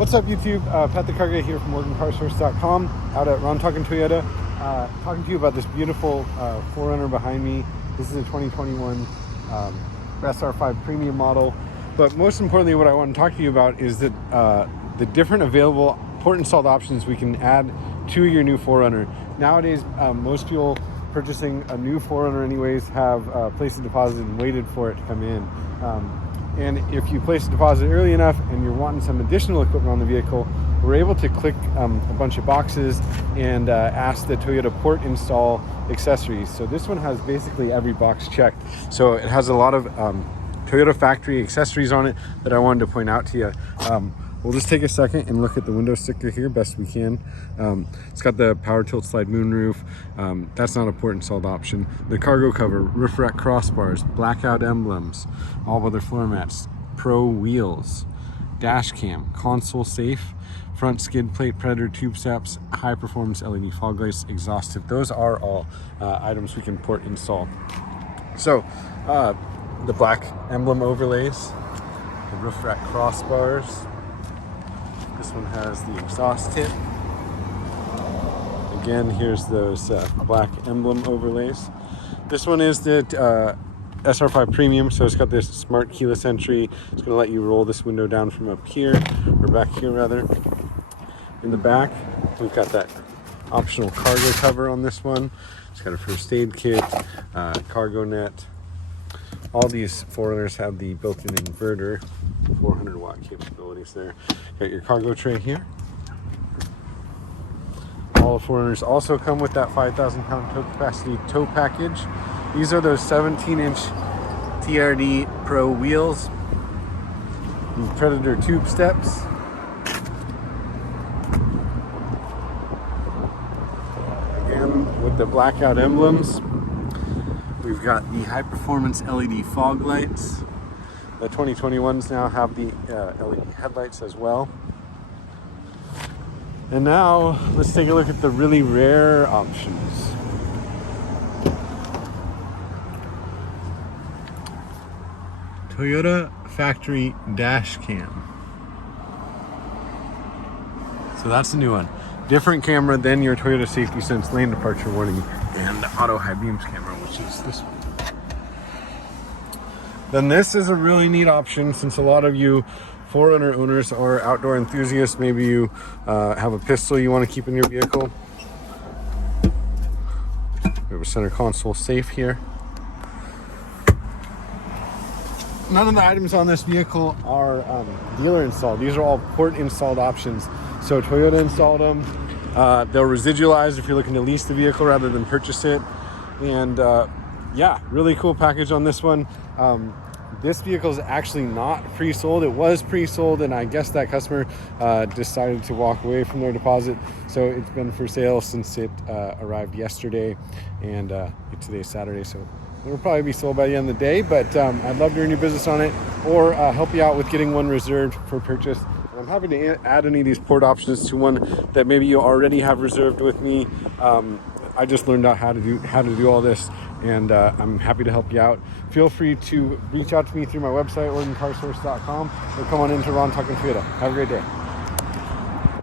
What's up, YouTube? Pat the Car Guy here from OregonCarSource.com, out at Ron Talking Toyota, talking to you about this beautiful 4Runner behind me. This is a 2021 SR5 premium model. But most importantly, what I want to talk to you about is that the different available port installed options we can add to your new 4Runner. Nowadays, most people purchasing a new 4Runner anyways have placed a deposit and waited for it to come in. And if you place a deposit early enough and you're wanting some additional equipment on the vehicle, we're able to click a bunch of boxes and ask the Toyota port install accessories. So this one has basically every box checked. So it has a lot of Toyota factory accessories on it that I wanted to point out to you. We'll just take a second and look at the window sticker here best we can. It's got the power tilt slide moonroof. That's not a port installed option. The cargo cover, roof rack crossbars, blackout emblems, all weather floor mats, pro wheels, dash cam, console safe, front skid plate, predator tube steps, high performance LED fog lights, exhaust tip. Those are all items we can port install. So the black emblem overlays, the roof rack crossbars. This one has the exhaust tip. Again, here's those black emblem overlays. This one is the SR5 Premium, so it's got this smart keyless entry. It's going to let you roll this window down from up here, or back here rather. In the back, we've got that optional cargo cover on this one. It's got a first aid kit, cargo net. All these 4Runners have the built-in inverter, 400 watt capabilities there. Got your cargo tray here. All the 4Runners also come with that 5,000 pound tow capacity tow package. These are those 17-inch TRD Pro wheels. These Predator tube steps. Again, with the blackout emblems. We've got the high performance LED fog lights. The 2021s now have the LED headlights as well. And now let's take a look at the really rare options. Toyota factory dash cam. So that's the new one. Different camera than your Toyota Safety Sense lane departure warning and auto high beams camera, which is this one. Then this is a really neat option, since a lot of you 4Runner owners are outdoor enthusiasts. Maybe you have a pistol you want to keep in your vehicle. We have a center console safe here. None of the items on this vehicle are dealer installed. These are all port installed options. So Toyota installed them. They'll residualize if you're looking to lease the vehicle rather than purchase it. And yeah, really cool package on this one. This vehicle is actually not pre-sold. It was pre-sold, and I guess that customer decided to walk away from their deposit. So it's been for sale since it arrived yesterday, and today's Saturday. So it will probably be sold by the end of the day, but I'd love to earn your business on it, or help you out with getting one reserved for purchase. I'm happy to add any of these port options to one that maybe you already have reserved with me. I just learned out how to do all this, and I'm happy to help you out. Feel free to reach out to me through my website, OregonCarSource.com, or come on into Ron Talking Toyota. Have a great day.